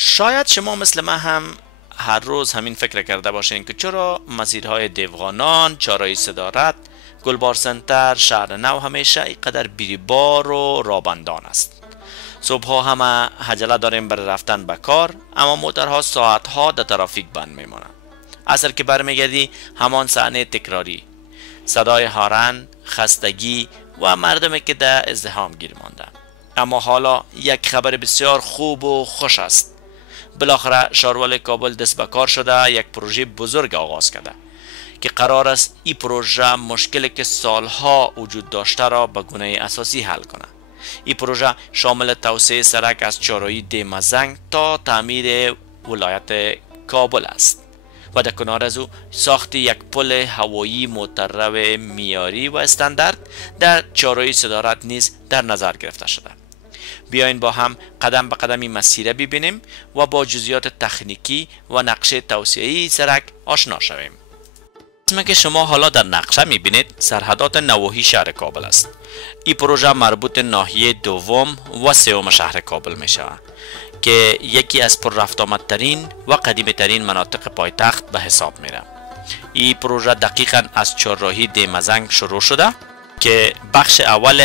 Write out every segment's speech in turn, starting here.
شاید شما مثل من هم هر روز همین فکر کرده باشین که چرا مسیرهای دیوغانان، چارای صدارت، گلبار سنتر، شهر نو همیشه اینقدر بیریبار و رابندان است. صبحها همه عجله داریم برای رفتن به کار، اما موترها ساعتها در ترافیک بند میمونن. عصر که برمیگردی همان صحنه تکراری، صدای هارن، خستگی و مردمی که در ازدحام گیر مانده. اما حالا یک خبر بسیار خوب و خوش است. بالاخره شارول کابل دست به کار شده، یک پروژه بزرگ آغاز کرده که قرار است این پروژه مشکلی که سالها وجود داشته را به گونه اساسی حل کنه. این پروژه شامل توسعه سرک از چهارراهی دیمزنگ تا تعمیر ولایت کابل است و در کنار از او ساخت یک پل هوایی مطرح معیاری و استاندارد در چهارراهی صدارت نیز در نظر گرفته شده. بیاین با هم قدم به قدم این مسیر ببینیم و با جزئیات تکنیکی و نقشه توسعه‌ای سرک آشنا شویم. اسمی که شما حالا در نقشه میبینید سرحدات نواحی شهر کابل است. این پروژه مربوط ناحیه دوم و سوم شهر کابل می شود که یکی از پر رفت آمدترین و قدیمی ترین مناطق پایتخت به حساب میره. این پروژه دقیقاً از چهارراهی دیمزنگ شروع شده که بخش اول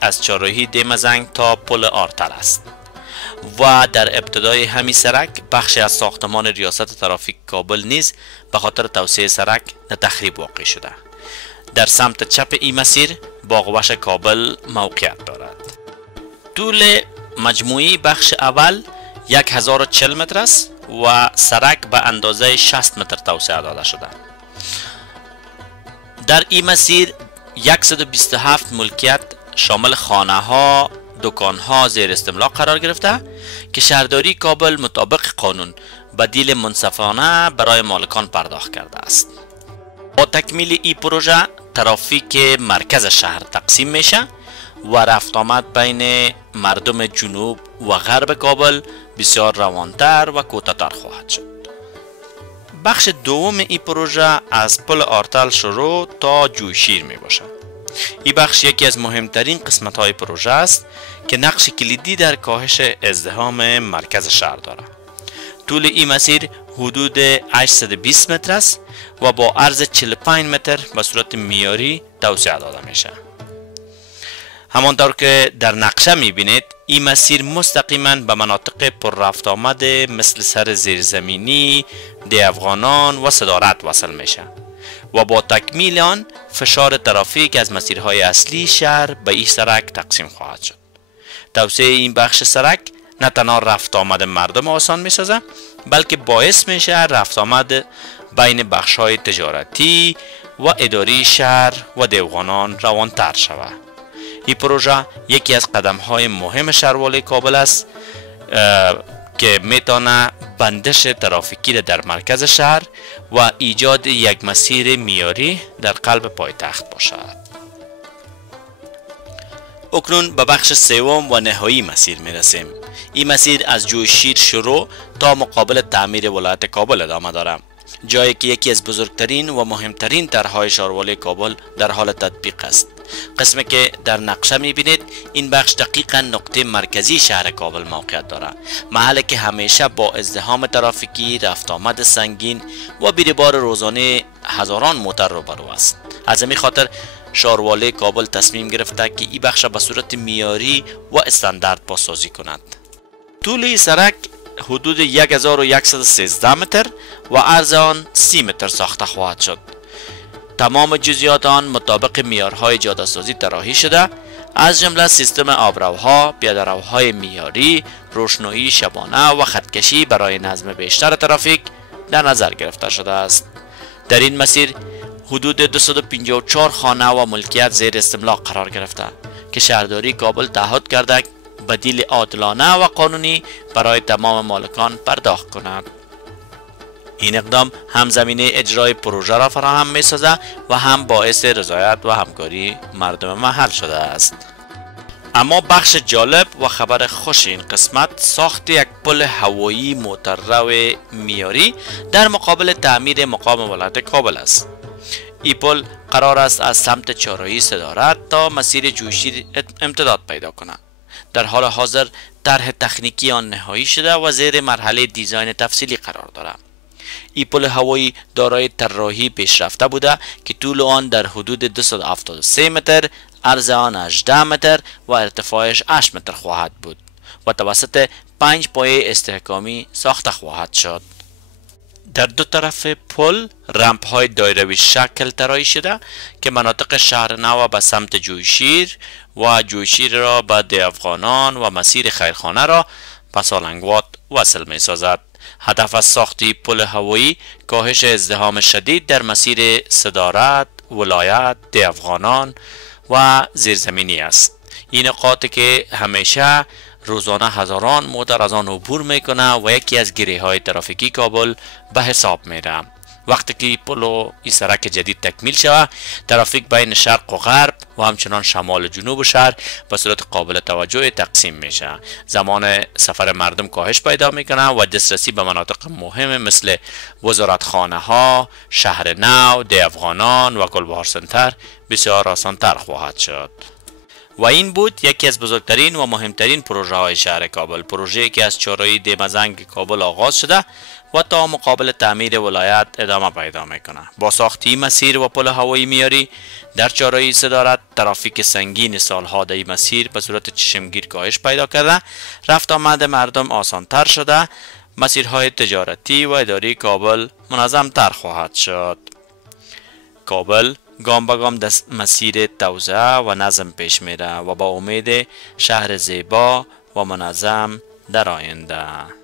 از چهارراهی دیمزنگ تا پل آرتل است و در ابتدای همین سرک بخشی از ساختمان ریاست ترافیک کابل نیز به خاطر توسعه سرک در تخریب واقع شده. در سمت چپ این مسیر باغوش کابل موقعیت دارد. طول مجموعی بخش اول 1040 متر است و سرک به اندازه 60 متر توسعه داده شده. در این مسیر 127 ملکیت شامل خانه ها، دکان ها زیر استملاک قرار گرفته که شهرداری کابل مطابق قانون بدیل منصفانه برای مالکان پرداخت کرده است. با تکمیل این پروژه ترافیک مرکز شهر تقسیم میشه و رفت آمد بین مردم جنوب و غرب کابل بسیار روانتر و کوتاه‌تر خواهد شد. بخش دوم این پروژه از پل آرتل شروع تا جویشیر می باشد. این بخش یکی از مهمترین قسمت های پروژه است که نقش کلیدی در کاهش ازدحام مرکز شهر دارد. طول این مسیر حدود 820 متر است و با عرض 45 متر به صورت معیاری توسعه داده میشه. همانطور که در نقشه میبینید این مسیر مستقیما به مناطق پر رفت آمده مثل سر زیرزمینی، دیوغانان و صدارت وصل میشه و با تکمیل آن فشار ترافیک از مسیرهای اصلی شهر به این سرک تقسیم خواهد شد. توسعه این بخش سرک نه تنها رفت آمد مردم آسان میسازه بلکه باعث میشه رفت آمد بین بخش‌های تجارتی و اداری شهر و دیوغانان روانتر شود. این پروژه یکی از قدم‌های مهم شهروالی کابل است که میتونه بندش ترافیکی در مرکز شهر و ایجاد یک مسیر معیاری در قلب پایتخت باشد. اکنون به بخش سوم و نهایی مسیر میرسیم. این مسیر از جویشیر شروع تا مقابل تعمیر ولایت کابل ادامه دارد، جایی که یکی از بزرگترین و مهمترین طرح‌های شهروالی کابل در حال تطبیق است. قسمی که در نقشه میبینید این بخش دقیقاً نقطه مرکزی شهر کابل موقعیت دارد، محلی که همیشه با ازدحام ترافیکی، رفت آمد سنگین و بی‌بار روزانه هزاران موتر روبرو است. از همین خاطر شهروالی کابل تصمیم گرفته که این بخش به صورت معیاری و استاندارد بازسازی کند. طول این سرک حدود 1113 متر و عرض آن 30 متر ساخته خواهد شد. تمام جزئیات آن مطابق معیارهای جاده‌سازی طراحی شده، از جمله سیستم آبروها، پیاده‌روهای معیاری، روشنایی شبانه و خطکشی برای نظم بیشتر ترافیک در نظر گرفته شده است. در این مسیر حدود 254 خانه و ملکیت زیر استملاک قرار گرفته که شهرداری کابل تعهد کرده بدیل عادلانه و قانونی برای تمام مالکان پرداخت کند. این اقدام هم زمینه اجرای پروژه را فراهم می سازد و هم باعث رضایت و همکاری مردم محل شده است. اما بخش جالب و خبر خوش این قسمت ساخت یک پل هوایی مطرح معیاری در مقابل تعمیر مقام ولایت کابل است. این پل قرار است از سمت چهارراهی صدارت تا مسیر جویشیر امتداد پیدا کند. در حال حاضر طرح تکنیکی آن نهایی شده و زیر مرحله دیزاین تفصیلی قرار دارد. این پل هوایی دارای طراحی پیشرفته بوده که طول آن در حدود 273 متر، عرض آن 18 متر و ارتفاعش 8 متر خواهد بود و توسط 5 پایه استحکامی ساخته خواهد شد. در دو طرف پل رمپ های دایروی شکل طراحی شده که مناطق شهر نو به سمت جویشیر و جویشیر را به ده افغانان و مسیر خیرخانه را به سالنگوات وصل می سازد. هدف از ساخت پل هوایی کاهش ازدحام شدید در مسیر صدارت، ولایت، ده افغانان و زیرزمینی است. این نقاطی که همیشه روزانه هزاران موتر از آن عبور میکنه و یکی از گره های ترافیکی کابل به حساب میره. وقتی که پل و این سرک جدید تکمیل شود، ترافیک بین شرق و غرب و همچنان شمال و جنوب شهر به صورت قابل توجه تقسیم میشه. زمان سفر مردم کاهش پیدا میکنه و دسترسی به مناطق مهم مثل وزارتخانه ها، شهر نو، ده افغانان و گلبهار سنتر بسیار آسان تر خواهد شد. و این بود یکی از بزرگترین و مهمترین پروژه های شهر کابل، پروژه‌ای که از چهارراه مزنگ کابل آغاز شده و تا مقابل تعمیر ولایت ادامه پیدا میکنه. با ساختی مسیر و پل هوایی میاری در چهارراه صدارت، ترافیک سنگین سالها در این مسیر به صورت چشمگیر کاهش پیدا کرده، رفت آمد مردم آسان تر شده، مسیرهای تجارتی و اداری کابل منظم تر خواهد شد. کابل گام به گام مسیر توسعه و نظم پیش میره و با امید شهر زیبا و منظم در آینده.